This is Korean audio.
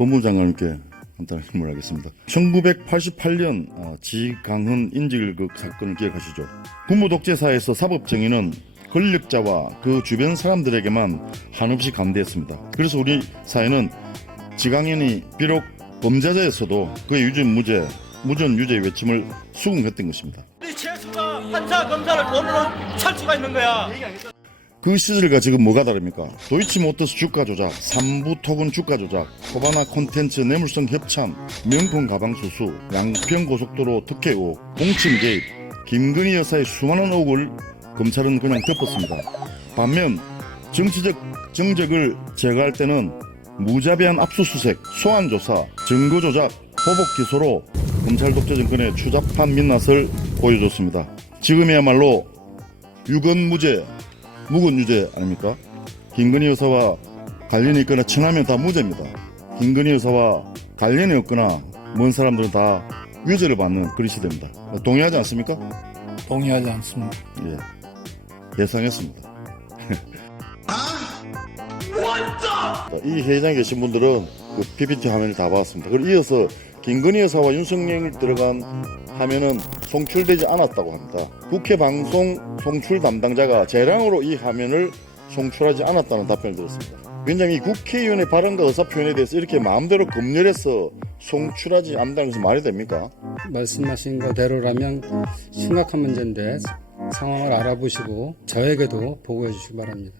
법무장관님께 간단히 질문하겠습니다. 1988년 아, 지강훈 인질극 사건을 기억하시죠? 군부 독재사에서 사법정의는 권력자와 그 주변 사람들에게만 한없이 감대했습니다. 그래서 우리 사회는 지강현이 비록 범죄자였어도 그의 유전 무죄, 무전 유죄 외침을 수긍했던 것입니다. 우리 최수가 판사 검사를 돈으로 살 수가 있는 거야. 그 시절과 지금 뭐가 다릅니까? 도이치모터스 주가 조작, 삼부 토건 주가 조작, 코바나 콘텐츠 뇌물성 협찬, 명품 가방 수수, 양평 고속도로 특혜 의혹, 공침 개입, 김건희 여사의 수많은 의혹을 검찰은 그냥 덮었습니다. 반면 정치적 정적을 제거할 때는 무자비한 압수수색, 소환 조사, 증거 조작, 보복 기소로 검찰 독재 정권의 추잡한 민낯을 보여줬습니다. 지금이야말로 유건 무죄, 묵은 유죄 아닙니까? 김건희 여사와 관련이 있거나 청하면 다 무죄입니다. 김건희 여사와 관련이 없거나 먼 사람들은 다 유죄를 받는 그리 시대입니다. 동의하지 않습니까? 동의하지 않습니다. 예. 예상했습니다. 이 회장에 계신 분들은 그 PPT 화면을 다 봤습니다. 그리고 이어서 김건희 여사와 윤석열 들어간 화면은 송출되지 않았다고 합니다. 국회 방송 송출 담당자가 재량으로 이 화면을 송출하지 않았다는 답변을 들었습니다. 이 국회의원의 발언과 의사 표현에 대해서 이렇게 마음대로 검열해서 송출하지 않는다는 것은 말이 됩니까? 말씀하신 거대로라면 심각한 문제인데 상황을 알아보시고 저에게도 보고해 주시기 바랍니다.